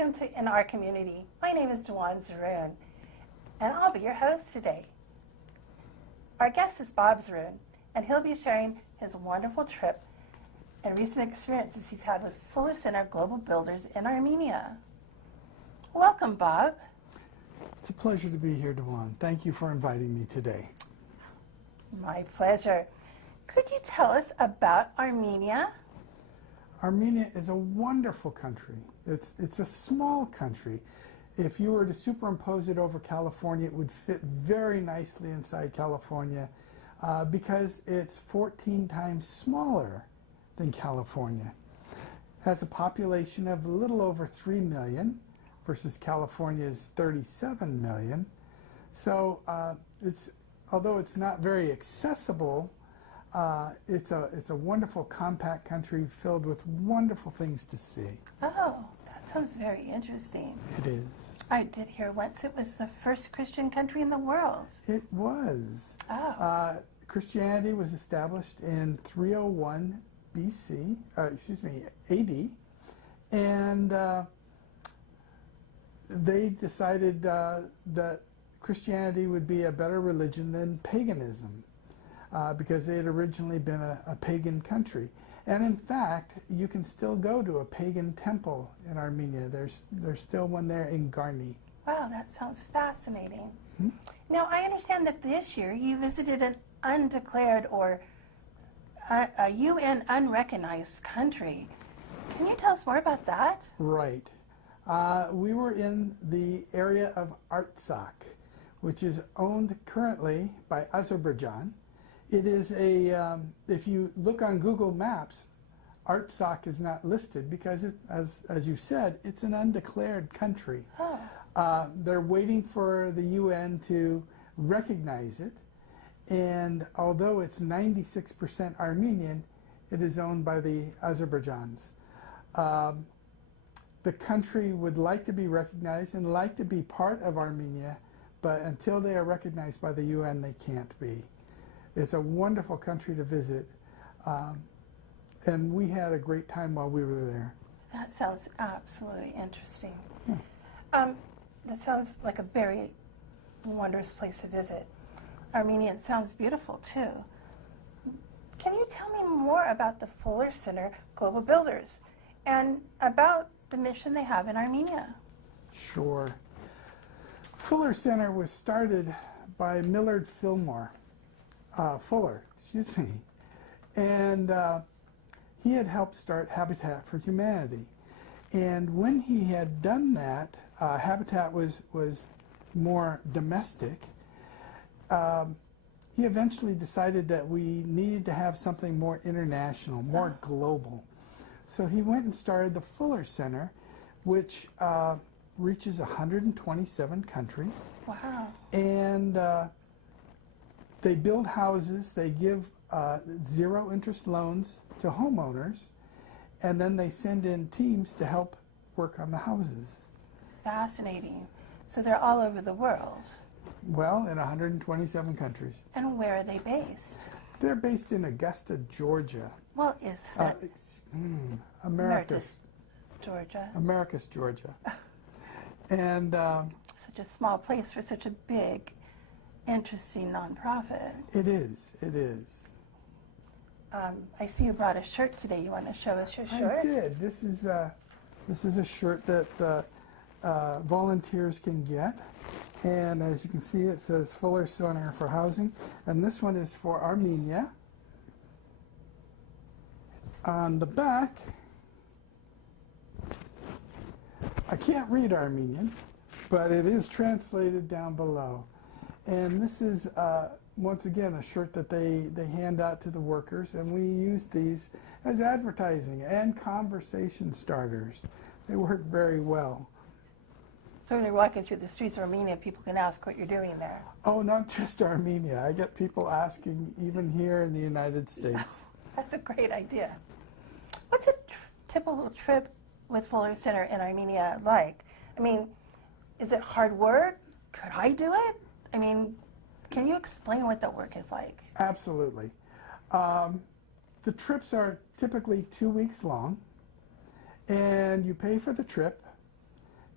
welcome to In Our Community. My name is Duon, Zeroun, and I'll be your host today. Our guest is Bob Zeroun, and he'll be sharing his wonderful trip and recent experiences he's had with Fuller Center Global Builders in Armenia. Welcome, Bob. It's a pleasure to be here, Duon. Thank you for inviting me today. My pleasure. Could you tell us about Armenia? Armenia is a wonderful country. It's a small country. If you were to superimpose it over California, it would fit very nicely inside California because it's 14 times smaller than California. It has a population of a little over 3 million versus California's 37 million. So although it's not very accessible, it's a wonderful, compact country filled with wonderful things to see. Oh, that sounds very interesting. It is. I did hear once it was the first Christian country in the world. It was. Oh. Christianity was established in 301 BC, AD, and they decided that Christianity would be a better religion than paganism. Because they had originally been a pagan country. And in fact, you can still go to a pagan temple in Armenia. There's still one there in Garni. Wow, that sounds fascinating. Hmm? Now, I understand that this year you visited an undeclared or a UN unrecognized country. Can you tell us more about that? Right. We were in the area of Artsakh, which is owned currently by Azerbaijan. It is if you look on Google Maps, Artsakh is not listed because, as you said, it's an undeclared country. Oh. They're waiting for the UN to recognize it, and although it's 96% Armenian, it is owned by the Azerbaijans. The country would like to be recognized and like to be part of Armenia, but until they are recognized by the UN, they can't be. It's a wonderful country to visit, and we had a great time while we were there. That sounds absolutely interesting. Yeah. That sounds like a very wondrous place to visit. Armenia sounds beautiful, too. Can you tell me more about the Fuller Center Global Builders and about the mission they have in Armenia? Sure. Fuller Center was started by Millard Fuller, and he had helped start Habitat for Humanity. And when he had done that, Habitat was more domestic. He eventually decided that we needed to have something more international, more global. So he went and started the Fuller Center, which reaches 127 countries. Wow. And they build houses, they give zero interest loans to homeowners, and then they send in teams to help work on the houses. Fascinating. So they're all over the world. Well, in 127 countries. And where are they based? They're based in Augusta, Georgia. Well, is that Americus, Georgia? Americus, Georgia. And such a small place for such a big, interesting nonprofit. It is. It is. I see you brought a shirt today. You want to show us your shirt? I did. This is a shirt that volunteers can get, and as you can see, it says Fuller Center for Housing, and this one is for Armenia. On the back, I can't read Armenian, but it is translated down below. And this is, once again, a shirt that they hand out to the workers, and we use these as advertising and conversation starters. They work very well. So when you're walking through the streets of Armenia, people can ask what you're doing there. Oh, not just Armenia. I get people asking even here in the United States. That's a great idea. What's a typical trip with Fuller Center in Armenia like? I mean, is it hard work? Could I do it? I mean, can you explain what that work is like? Absolutely. The trips are typically 2 weeks long, and you pay for the trip,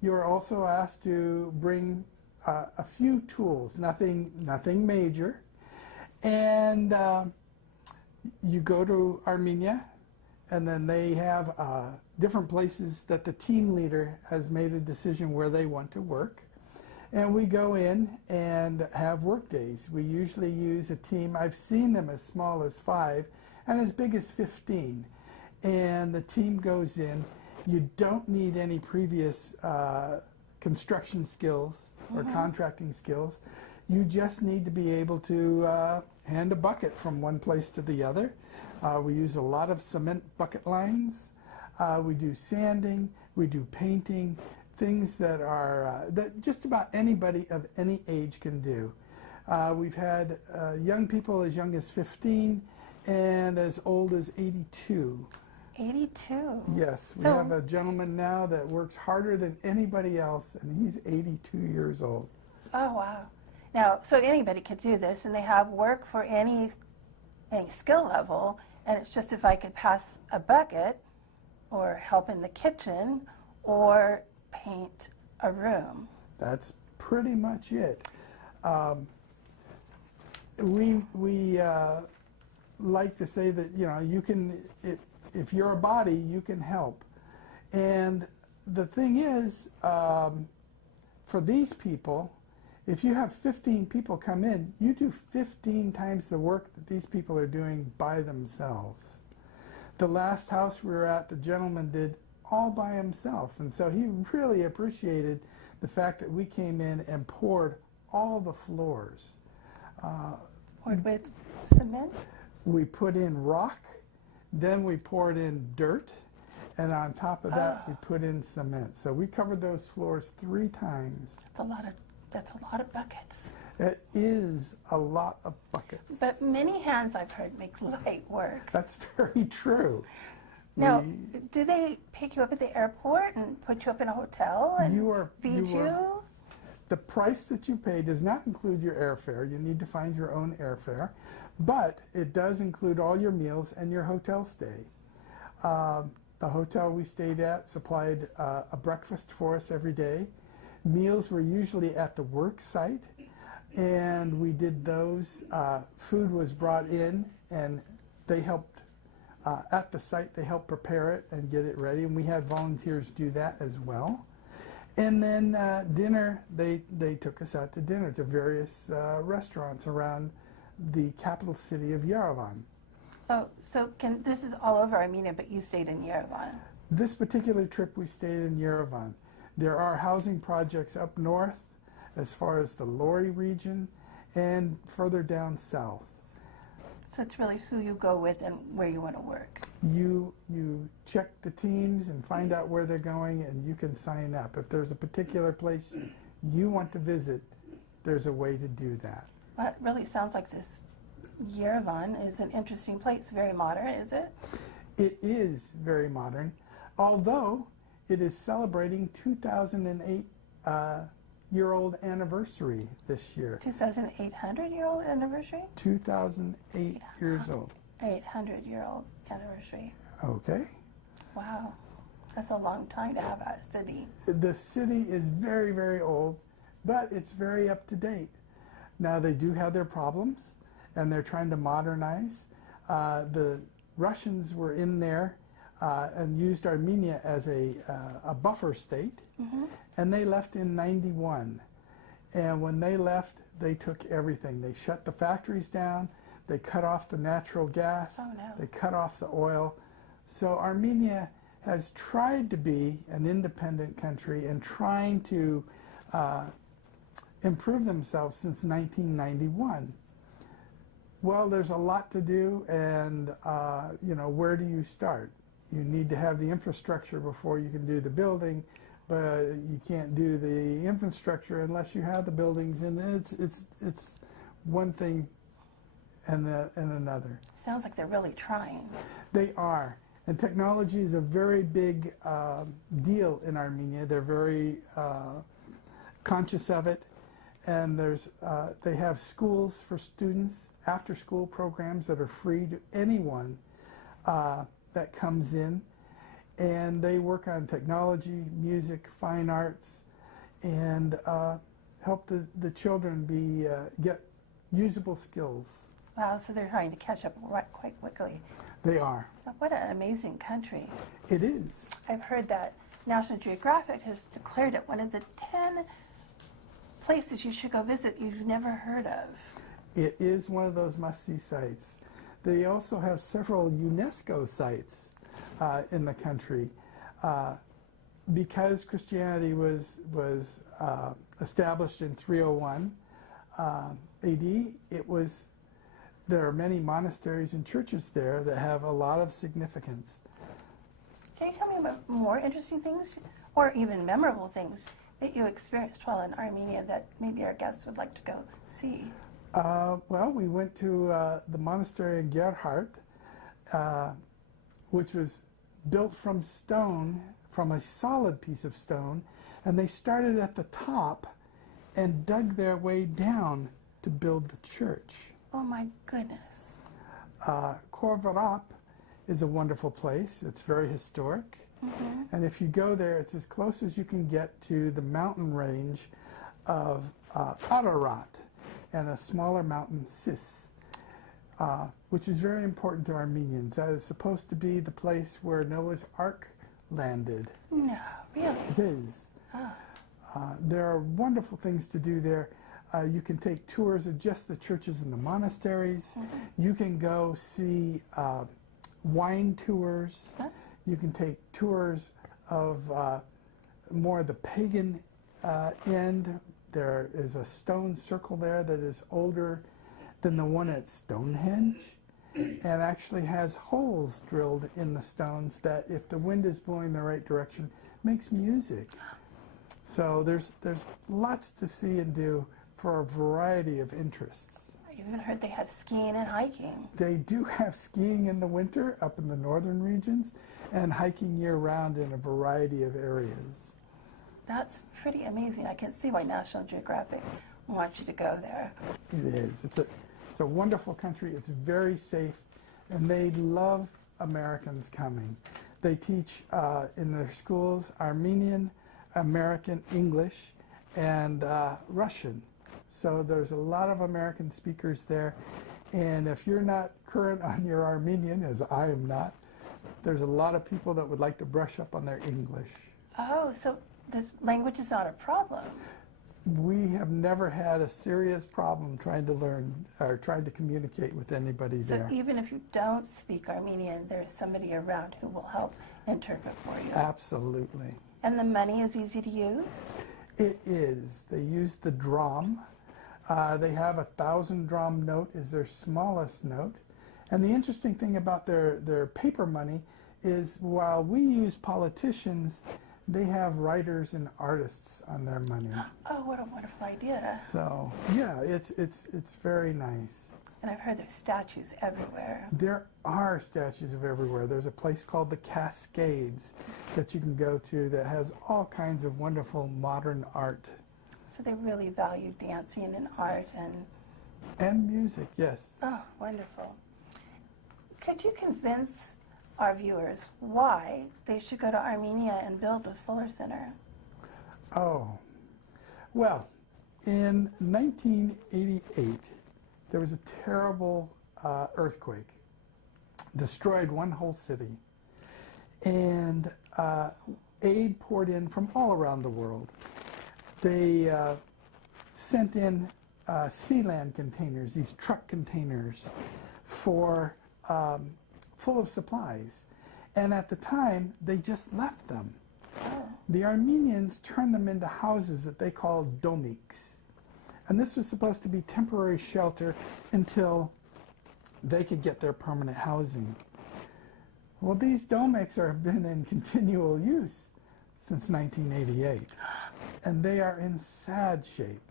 you're also asked to bring a few tools, nothing major, and you go to Armenia, and then they have different places that the team leader has made a decision where they want to work. And we go in and have work days. We usually use a team. I've seen them as small as 5 and as big as 15. And the team goes in. You don't need any previous construction skills or contracting skills. You just need to be able to hand a bucket from one place to the other. We use a lot of cement bucket lines. We do sanding. We do painting. Things that are that just about anybody of any age can do. We've had young people as young as 15 and as old as 82. 82? Yes, we have a gentleman now that works harder than anybody else, and he's 82 years old. Oh, wow. Now, so anybody could do this, and they have work for any skill level, and it's just if I could pass a bucket or help in the kitchen or paint a room. That's pretty much it. We like to say that, you know, you can, if you're a body, you can help. And the thing is, for these people, if you have 15 people come in, you do 15 times the work that these people are doing by themselves. The last house we were at, the gentleman did all by himself, and so he really appreciated the fact that we came in and poured all the floors. Poured with cement? We put in rock, then we poured in dirt, and on top of that we put in cement. So we covered those floors 3 times. That's a lot of buckets. It is a lot of buckets. But many hands, I've heard, make light work. That's very true. Now, do they pick you up at the airport and put you up in a hotel and feed you? The price that you pay does not include your airfare. You need to find your own airfare. But it does include all your meals and your hotel stay. The hotel we stayed at supplied a breakfast for us every day. Meals were usually at the work site, and we did those. Food was brought in, and they helped at the site. They helped prepare it and get it ready, and we had volunteers do that as well. And then dinner, they took us out to dinner to various restaurants around the capital city of Yerevan. Oh, so this is all over Armenia, but you stayed in Yerevan. This particular trip, we stayed in Yerevan. There are housing projects up north, as far as the Lori region, and further down south. So it's really who you go with and where you want to work. You check the teams and find out where they're going, and you can sign up. If there's a particular place you want to visit, there's a way to do that. Well, it really sounds like this Yerevan is an interesting place. Very modern, is it? It is very modern, although it is celebrating 2,008-year-old anniversary this year. 2,800-year-old anniversary? 2,008 years old. 800-year-old anniversary. Okay. Wow. That's a long time to have a city. The city is very, very old, but it's very up to date. Now, they do have their problems, and they're trying to modernize. The Russians were in there and used Armenia as a buffer state, and they left in '91. And when they left, they took everything. They shut the factories down. They cut off the natural gas. Oh, no. They cut off the oil. So Armenia has tried to be an independent country and trying to improve themselves since 1991. Well, there's a lot to do, and you know, where do you start? You need to have the infrastructure before you can do the building, but you can't do the infrastructure unless you have the buildings, and it's one thing and another. Sounds like they're really trying. They are, and technology is a very big deal in Armenia. They're very conscious of it, and they have schools for students, after-school programs that are free to anyone that comes in, and they work on technology, music, fine arts, and help the children get usable skills. Wow, so they're trying to catch up quite quickly. They are. What an amazing country. It is. I've heard that National Geographic has declared it one of the 10 places you should go visit you've never heard of. It is one of those must-see sites. They also have several UNESCO sites in the country. Because Christianity was established in 301 AD, there are many monasteries and churches there that have a lot of significance. Can you tell me about more interesting things or even memorable things that you experienced while in Armenia that maybe our guests would like to go see? Well, we went to the monastery in Gerhardt, which was built from stone, from a solid piece of stone, and they started at the top and dug their way down to build the church. Oh my goodness. Korvarap is a wonderful place. It's very historic. Mm-hmm. And if you go there, it's as close as you can get to the mountain range of Ararat and a smaller mountain, Sis, which is very important to Armenians. That is supposed to be the place where Noah's Ark landed. No, really? It is. There are wonderful things to do there. You can take tours of just the churches and the monasteries. Mm-hmm. You can go see wine tours. Huh? You can take tours of more of the pagan end. There is a stone circle there that is older than the one at Stonehenge and actually has holes drilled in the stones that, if the wind is blowing the right direction, makes music. So there's lots to see and do for a variety of interests. I even heard they have skiing and hiking. They do have skiing in the winter up in the northern regions and hiking year-round in a variety of areas. That's pretty amazing. I can see why National Geographic wants you to go there. It is. It's a wonderful country. It's very safe, and they love Americans coming. They teach in their schools Armenian, American, English, and Russian. So there's a lot of American speakers there, and if you're not current on your Armenian, as I am not, there's a lot of people that would like to brush up on their English. Oh, so the language is not a problem. We have never had a serious problem trying to learn or trying to communicate with anybody there. So even if you don't speak Armenian, there's somebody around who will help interpret for you. Absolutely. And the money is easy to use? It is. They use the dram. They have 1,000 dram note is their smallest note. And the interesting thing about their paper money is while we use politicians, they have writers and artists on their money. Oh, what a wonderful idea. So, yeah, it's very nice. And I've heard there's statues everywhere. There are statues of everywhere. There's a place called the Cascades that you can go to that has all kinds of wonderful modern art. So they really value dancing and art And music, yes. Oh, wonderful. Could you convince our viewers why they should go to Armenia and build with Fuller Center? Oh, well, in 1988, there was a terrible earthquake, destroyed one whole city, and aid poured in from all around the world. They sent in Sealand containers, these truck containers, for full of supplies, and at the time they just left them. The Armenians turned them into houses that they called domiks, and this was supposed to be temporary shelter until they could get their permanent housing. Well, these domiks have been in continual use since 1988, and they are in sad shape.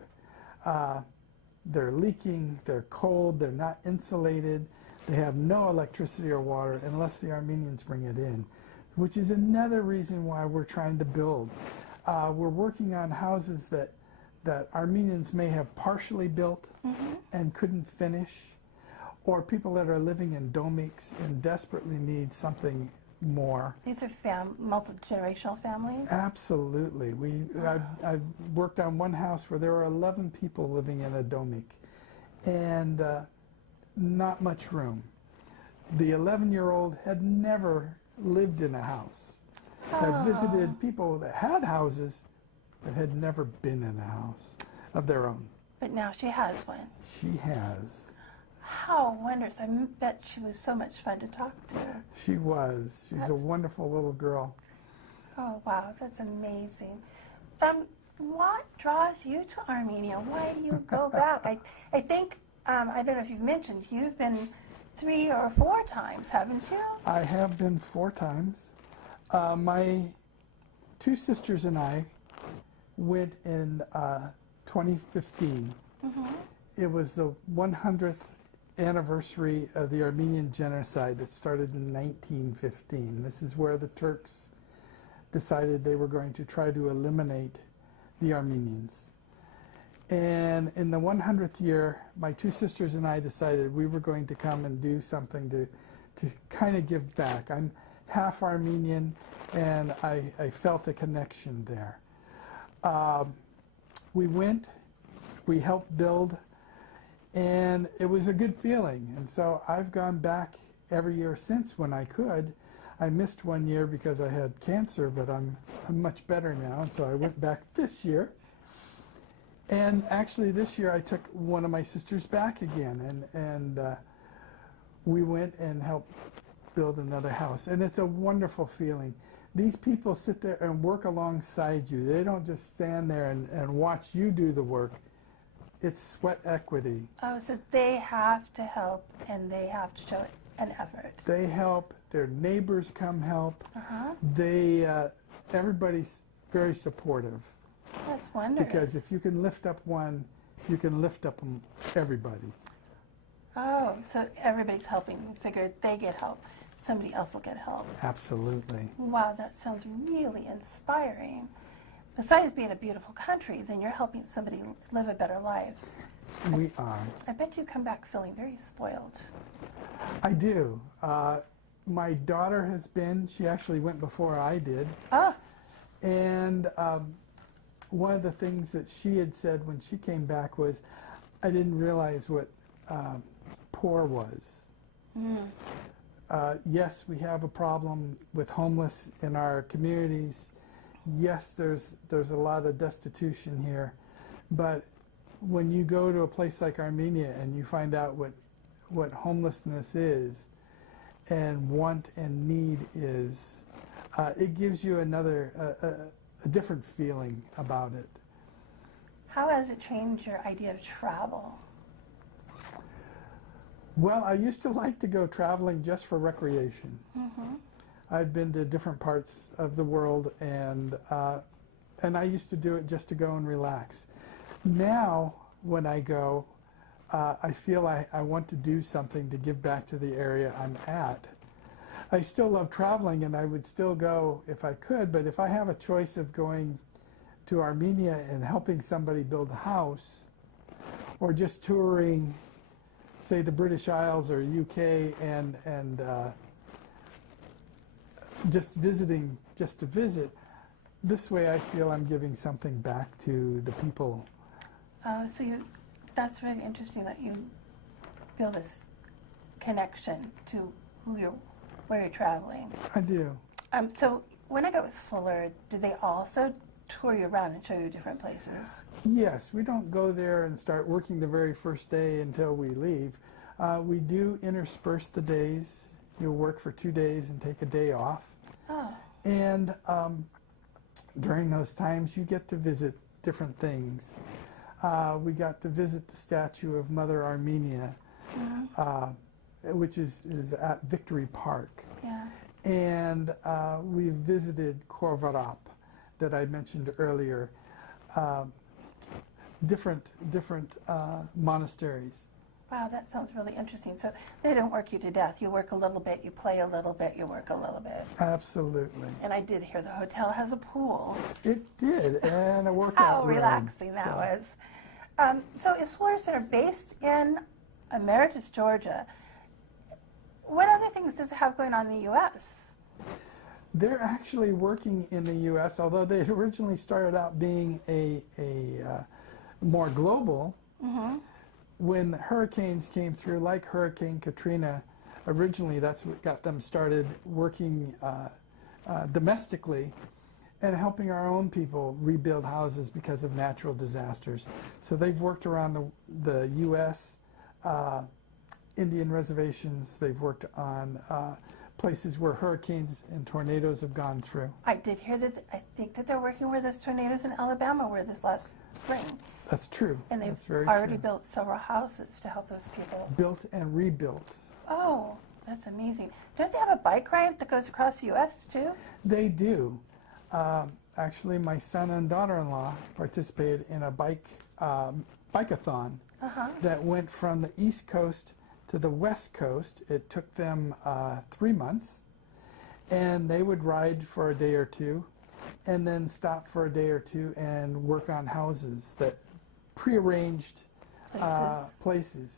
They're leaking, they're cold, they're not insulated, they have no electricity or water unless the Armenians bring it in, which is another reason why we're trying to build. We're working on houses that Armenians may have partially built and couldn't finish, or people that are living in domiks and desperately need something more. These are multi-generational families? Absolutely. I worked on one house where there were 11 people living in a domik, and not much room. The 11-year-old had never lived in a house. I visited people that had houses but had never been in a house of their own. But now she has one. She has. How wondrous. I bet she was so much fun to talk to. She was. She's a wonderful little girl. Oh, wow. That's amazing. What draws you to Armenia? Why do you go back? I think, I don't know if you've mentioned, you've been 3 or 4 times, haven't you? I have been 4 times. My 2 sisters and I went in 2015. Mm-hmm. It was the 100th anniversary of the Armenian genocide that started in 1915. This is where the Turks decided they were going to try to eliminate the Armenians. And in the 100th year, my 2 sisters and I decided we were going to come and do something to kind of give back. I'm half Armenian, and I felt a connection there. We went, we helped build, and it was a good feeling. And so I've gone back every year since when I could. I missed 1 year because I had cancer, but I'm much better now, and so I went back this year. And actually this year I took one of my sisters back again, and we went and helped build another house. And it's a wonderful feeling. These people sit there and work alongside you. They don't just stand there and watch you do the work. It's sweat equity. Oh, so they have to help, and they have to show an effort. They help. Their neighbors come help. Everybody's very supportive. That's wonderful. Because if you can lift up one, you can lift up everybody. Oh, so everybody's helping. You figure if they get help, somebody else will get help. Absolutely. Wow, that sounds really inspiring. Besides being a beautiful country, then you're helping somebody live a better life. We are. I bet you come back feeling very spoiled. I do. My daughter has been. She actually went before I did. Ah. And one of the things that she had said when she came back was, I didn't realize what poor was. Yes, we have a problem with homeless in our communities. Yes, there's a lot of destitution here, but when you go to a place like Armenia and you find out what homelessness is and want and need is, it gives you a different feeling about it. How has it changed your idea of travel? Well, I used to like to go traveling just for recreation. Mm-hmm. I've been to different parts of the world, and I used to do it just to go and relax. Now, when I go, I feel I want to do something to give back to the area I'm at. I still love traveling, and I would still go if I could, but if I have a choice of going to Armenia and helping somebody build a house, or just touring, say, the British Isles or UK and just visiting just to visit, this way I feel I'm giving something back to the people. That's really interesting that you feel this connection to where you're traveling. I do. So when I go with Fuller, do they also tour you around and show you different places? Yes, we don't go there and start working the very first day until we leave. We do intersperse the days. You'll work for 2 days and take a day off. Oh. And during those times, you get to visit different things. We got to visit the statue of Mother Armenia, which is at Victory Park. Yeah. And we visited Korvarap, that I mentioned earlier. Different monasteries. Wow, that sounds really interesting. So they don't work you to death. You work a little bit, you play a little bit, you work a little bit. Absolutely. And I did hear the hotel has a pool. It did, and a workout room. How relaxing that was. So is Fuller Center based in Emeritus, Georgia? What other things does it have going on in the U.S.? They're actually working in the U.S., although they originally started out being a more global. Mm-hmm. When hurricanes came through, like Hurricane Katrina, originally that's what got them started working domestically and helping our own people rebuild houses because of natural disasters. So they've worked around the U.S., Indian reservations. They've worked on places where hurricanes and tornadoes have gone through. I did hear that. I think that they're working where those tornadoes in Alabama were this last spring. That's true. And they've That's very already true. built several houses to help those people. Built and rebuilt. Oh, that's amazing. Don't they have a bike ride that goes across the U.S. too? They do. Actually, my son and daughter-in-law participated in a bike-a-thon that went from the East Coast to the West Coast. It took them 3 months, and they would ride for a day or two and then stop for a day or two and work on houses, that prearranged places.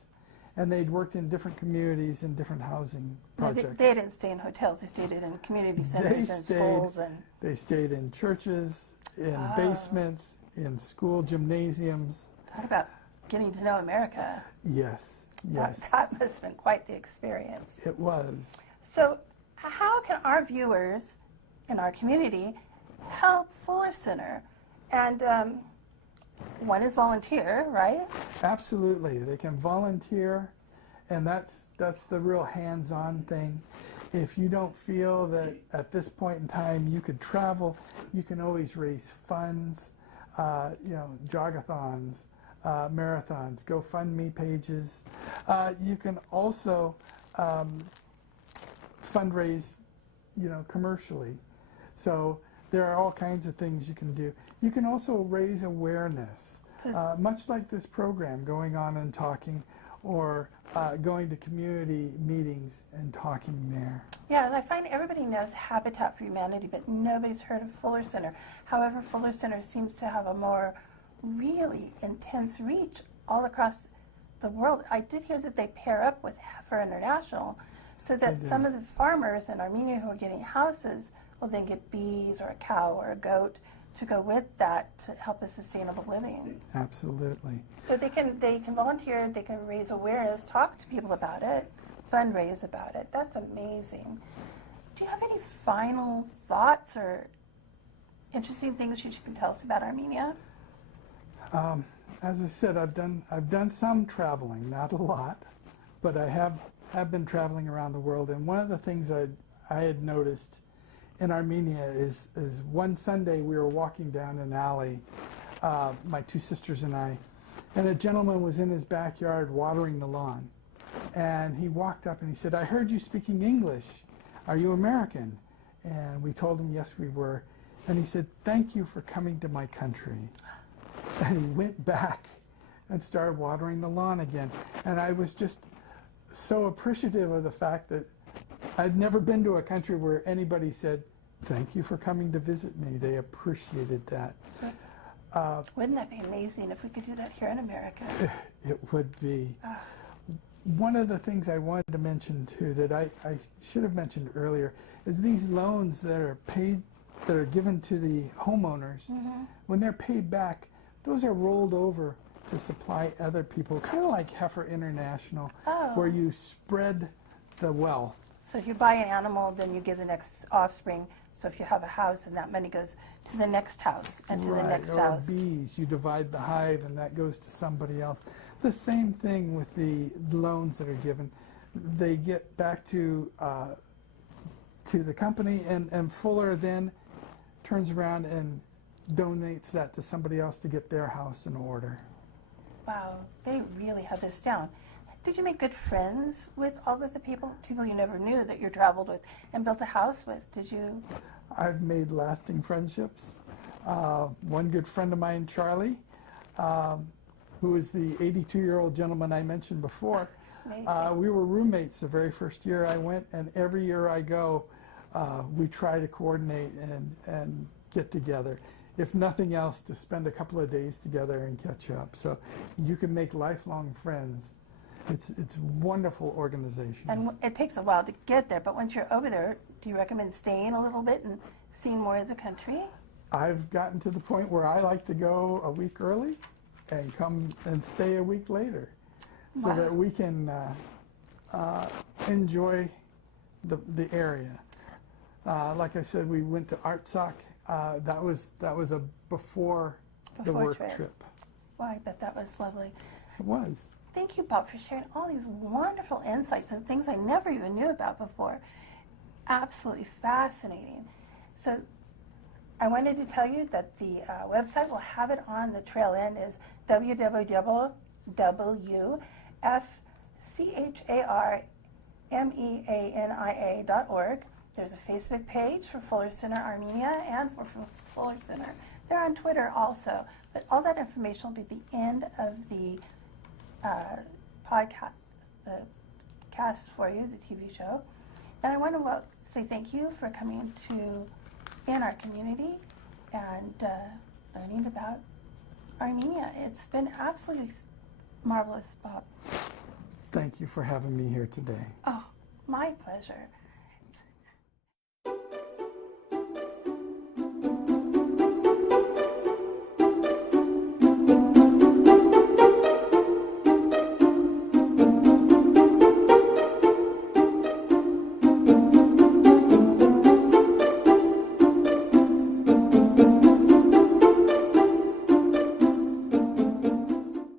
And they'd worked in different communities and different housing projects. They didn't stay in hotels. They stayed in community centers and schools. And they stayed in churches, in basements, in school gymnasiums. talk about getting to know America. Yes, yes. That must have been quite the experience. It was. So how can our viewers in our community help Fuller Center? And one is volunteer, right? Absolutely. They can volunteer, and that's the real hands-on thing. If you don't feel that at this point in time you could travel, you can always raise funds, jogathons, marathons, GoFundMe pages. You can also fundraise, commercially. So there are all kinds of things you can do. You can also raise awareness, much like this program, going on and talking, or going to community meetings and talking there. Yeah, I find everybody knows Habitat for Humanity, but nobody's heard of Fuller Center. However, Fuller Center seems to have a more really intense reach all across the world. I did hear that they pair up with Heifer International so that some of the farmers in Armenia who are getting houses will then get bees or a cow or a goat to go with that to help with sustainable living. Absolutely. So they can volunteer, they can raise awareness, talk to people about it, fundraise about it. That's amazing. Do you have any final thoughts or interesting things you can tell us about Armenia? As I said, I've done some traveling, not a lot, but I have been traveling around the world. And one of the things I had noticed in Armenia is one Sunday we were walking down an alley, my two sisters and I, and a gentleman was in his backyard watering the lawn. And he walked up and he said, "I heard you speaking English. Are you American?" And we told him yes, we were. And he said, "Thank you for coming to my country." And he went back and started watering the lawn again. And I was just so appreciative of the fact that I'd never been to a country where anybody said, "Thank you for coming to visit me." They appreciated that. Wouldn't that be amazing if we could do that here in America? It would be. One of the things I wanted to mention too that I should have mentioned earlier is these loans that are given to the homeowners. When they're paid back, those are rolled over to supply other people, kind of like Heifer International, where you spread the wealth. So if you buy an animal, then you give the next offspring. So if you have a house, and that money goes to the next house and to the next house. Or bees, you divide the hive and that goes to somebody else. The same thing with the loans that are given. They get back to the company, and Fuller then turns around and donates that to somebody else to get their house in order. Wow, they really have this down. Did you make good friends with all of the people you never knew that you traveled with and built a house with? Did you? I've made lasting friendships. One good friend of mine, Charlie, who is the 82-year-old gentleman I mentioned before. We were roommates the very first year I went, and every year I go, we try to coordinate and get together. If nothing else, to spend a couple of days together and catch up. So you can make lifelong friends. It's a wonderful organization. And it takes a while to get there, but once you're over there, do you recommend staying a little bit and seeing more of the country? I've gotten to the point where I like to go a week early and come and stay a week later, so Wow. that we can enjoy the area. Like I said, we went to Artsakh. That was a before the work trip. Well, I bet that was lovely. It was. Thank you, Bob, for sharing all these wonderful insights and things I never even knew about before. Absolutely fascinating. So I wanted to tell you that the website, will have it on the trail end, is www.fcharmenia.org. There's a Facebook page for Fuller Center Armenia and for Fuller Center. They're on Twitter also, but all that information will be at the end of the podcast, the cast for you, the TV show. And I want to say thank you for coming in our community and learning about Armenia. It's been absolutely marvelous, Bob. Thank you for having me here today. Oh, my pleasure.